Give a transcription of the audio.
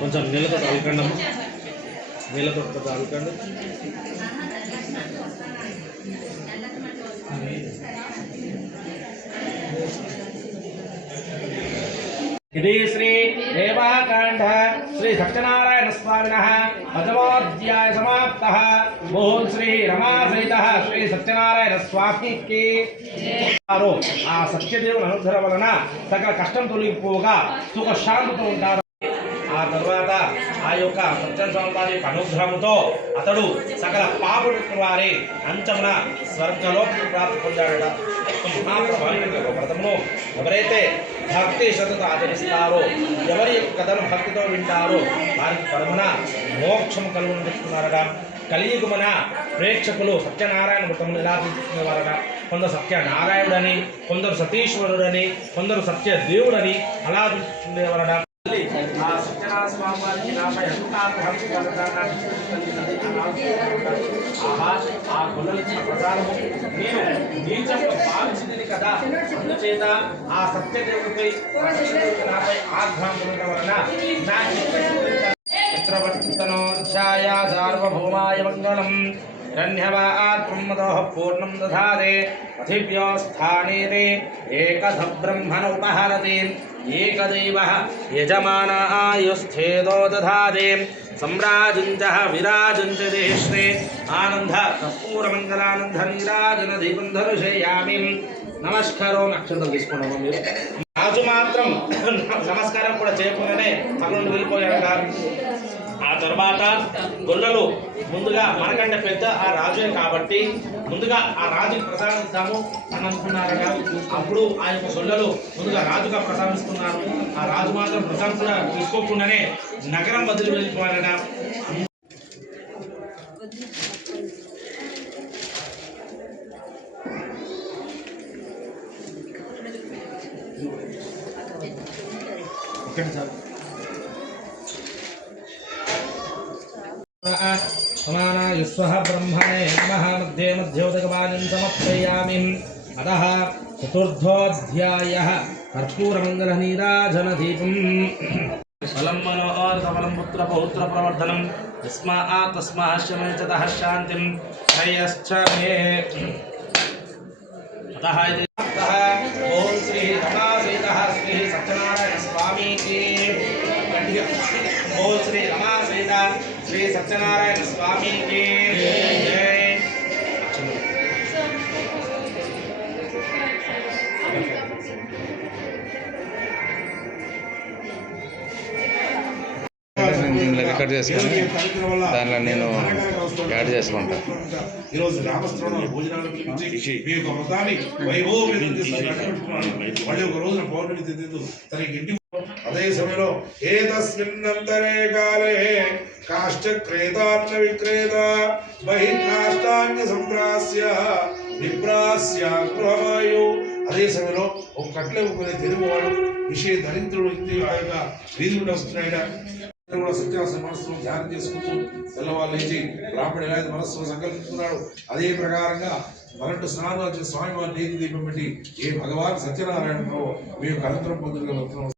కొంచెం నీళ్ళతో తాలకండి అమ్మ, నీళ్ళతో తాలకండి. ఇది శ్రీ దేవాకాండ శ్రీ సత్యనారాయణ స్వామినః పదమోధ్యాయ సమాప్తః. ఓం శ్రీ రమాసహిత శ్రీ సత్యనారాయణ స్వామికి. ఆ సత్యదేవుని అనుగ్రహం వలన సకల కష్టం తొలగిపోగా సుఖశాంతితో ఉంటారు. ఆ తర్వాత ఆ యొక్క సత్యస్వామి వారి యొక్క అనుగ్రహంతో అతడు సకల పాపుల వారి అంచమున స్వర్గలోకి ప్రాప్తి పొందాడట. మహాప్రభావిత వ్రతమును ఎవరైతే భక్తి శ్రద్ధతో ఆచరిస్తారో, ఎవరి యొక్క కథను భక్తితో వింటారో వారికి పరమున మోక్షము కలుగుని చెప్తున్నారట. కలియుగమున ప్రేక్షకులు సత్యనారాయణ వ్రతమును ఎలా తీసుకునేవారట. కొందరు సత్యనారాయణుడని, కొందరు సతీశ్వరుడని, కొందరు సత్యదేవుడని అలా తీసుకునేవారట. ఆ సత్యనారాయణ స్వామి వారికి నాపై ఆ గొల్లలిచ్చిన ప్రసాదము నేను నీచంగా భావించింది కదా, అందుచేత ఆ సత్యదేవుడిపై నాపై ఆగ్రహం ఉండటం వలన చక్రవర్తితనోధ్యాయ సార్వభౌమాయ మంగళం. హిరణ్యవాత్మదోః పూర్ణం దధాతే పృథివ్యోస్థానేతే ఏకధ బ్రహ్మణ ఉపహరతి ఏకదైవః యజమాన ఆయుస్థేదో దధాతే సమ్రాజంచ విరాజంచ దేశ్రే ఆనంద కర్పూరమంగళానంద నీరాజన దీపం దర్శయామి. నమస్కారం. అక్షంతలు తీసుకున్నాము. మీరు రాజు మాత్రం నమస్కారం కూడా చేయకుండానే అక్కడ నుండి వెళ్ళిపోయాడట. ఆ తర్వాత గొల్లలు ముందుగా మనకంటే పెద్ద ఆ రాజునే కాబట్టి ముందుగా ఆ రాజుకి ప్రసాదిస్తాము అని అనుకున్నారట. అప్పుడు ఆ యొక్క గొల్లలు ముందుగా రాజుగా ప్రసాదిస్తున్నారు. ఆ రాజు మాత్రం ప్రసాదం కూడా తీసుకోకుండానే నగరం వదిలి వెళ్ళిపోయారట. సమానాయ స్వః బ్రహ్మణే నమః. మధ్యే మధ్యోదకపానం సమర్పయామి. అతః చతుర్థోధ్యాయః కర్పూరమంగళ నీరాజన దీపం. ఫలం మనోరథఫలం పుత్ర పౌత్ర ప్రవర్ధనం యస్మాత్ తస్మాశ్చ మే చ శాంతిం శ్రేయశ్చ మే. అతః ఓం శ్రీ రమాసహిత శ్రీ సత్యనారాయణ స్వామికి. ఓం శ్రీ రమాసహిత శ్రీ సత్యనారాయణ స్వామికి జై. రికార్డ్ చేసుకొని దానిలో నేను యాడ్ చేసుకుంటాను. ఈరోజు గ్రామస్తులను భోజనాలు పిలిపించి మీ యొక్క వ్రతాన్ని వైభవం మళ్ళీ ఒక రోజున పౌర్ణమి తిథితో తనకి ఇంటి. అదే సమయంలో ఏతస్మిన్నంతరే కాలే కాష్ట క్రేతాన్న విక్రేత బహిర్కాష్టాన్య సంప్రాస్య విప్రాస్య గృహమాయు. అదే సమయంలో ఒక కట్లే ఒప్పుకునే తెలుగువాడు విషయ దరిద్రుడు ఇంటి ఆ యొక్క వీధి నుండి వస్తున్నాయట. సత్యాసన మనస్సును ధ్యానం చేసుకుంటూ తెల్లవాళ్ళు లేచి బ్రాహ్మణుడు ఎలా మనస్సును సంకల్పించుకున్నాడు అదే ప్రకారంగా మరొక స్నానాలు స్వామివారి నీతి దీపం పెట్టి ఏ భగవాన్ సత్యనారాయణలో మీ యొక్క అనంతరం పొందుగలుగుతున్నాం.